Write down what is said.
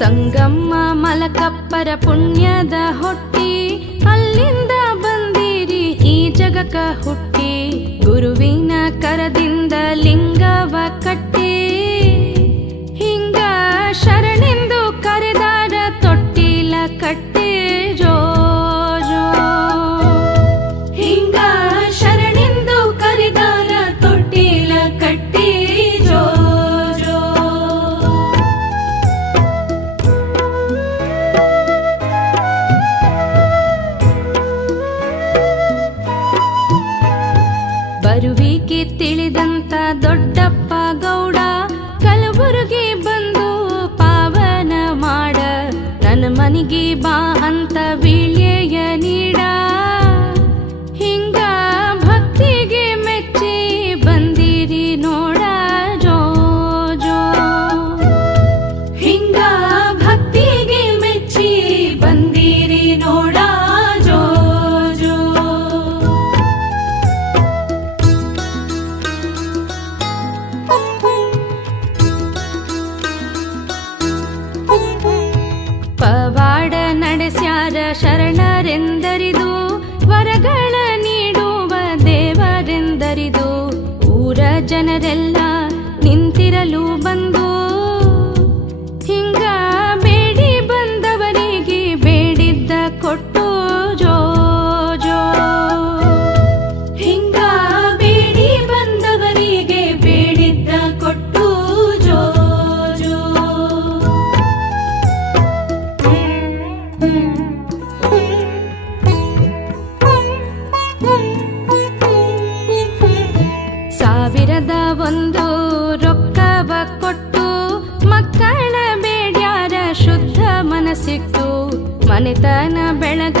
ಸಂಗಮ್ಮ ಮಲಕಪ್ಪರ ಪುಣ್ಯದ ಹೊಟ್ಟಿ, ಅಲ್ಲಿಂದ ಬಂದಿರಿ ಈ ಜಗಕ್ಕ ಹುಟ್ಟಿ. ಗುರುವಿನ ಕರದಿಂದ ಲಿಂಗವ ಕಟ್ಟಿ, ಹಿಂಗ ಶರಣೆಂದು ಕರೆದಾರ ತೊಟ್ಟಿಲ ಕಟ್ಟಿ. ಜೋ ಜೋ ಹಿಂಗ ಶರಣೆಂದು ಕರೆದಾರ ತೊಟ್ಟಿಲ ಕಟ್ಟಿ. ಜೋ ಜೋ ಬರುವಿಕೆ ತಿಳಿದಂತ ದೊಡ್ಡಪ್ಪ ಗೌಡ ಕಲಬುರಗಿ ಬಂದು ಪಾವನ ಮಾಡ. ನನ್ನ ಮನಿಗೆ ಬಾ ಅಂತ ವೀಳ್ಯೆಯ ನೀಡ, ಹಿಂಗ ಭಕ್ತಿಗೆ ಮೆಚ್ಚಿ ಬಂದಿರಿ ನೋಡ. ಜೋ ಜೋ ಹಿಂಗ ಭಕ್ತಿಗೆ ಮೆಚ್ಚಿ ಬಂದಿರಿ ನೋಡ. ಜೋ ಜೋ ಪವಾಡ ನಡೆಸ್ಯಾರ ಶರಣರೆಂದರಿದು, ವರಗಳ ನೀಡುವ ದೇವರೆಂದರಿದು. ಊರ ಜನರೆಲ್ಲ ನಿಂತಿರಲು ಬಂದು, ಹಿಂಗ ಬೇಡಿ ಬಂದವರಿಗೆ ಬೇಡಿದ್ದ ಕೊಟ್ಟು. ಜೋ ಜೋ ಹಿಂಗ ಬೇಡಿ ಬಂದವರಿಗೆ ಬೇಡಿದ್ದ ಕೊಟ್ಟು. ಜೋ ಜೋ ಸಾವಿರದ ಒಂದು ರೊಕ್ಕವ ಕೊಟ್ಟು, ಮಕ್ಕಳ ಬೇಡ್ಯಾರ ಶುದ್ಧ ಮನಸ್ಸಿಟ್ಟು. ಮನೆತನ ಬೆಳಗ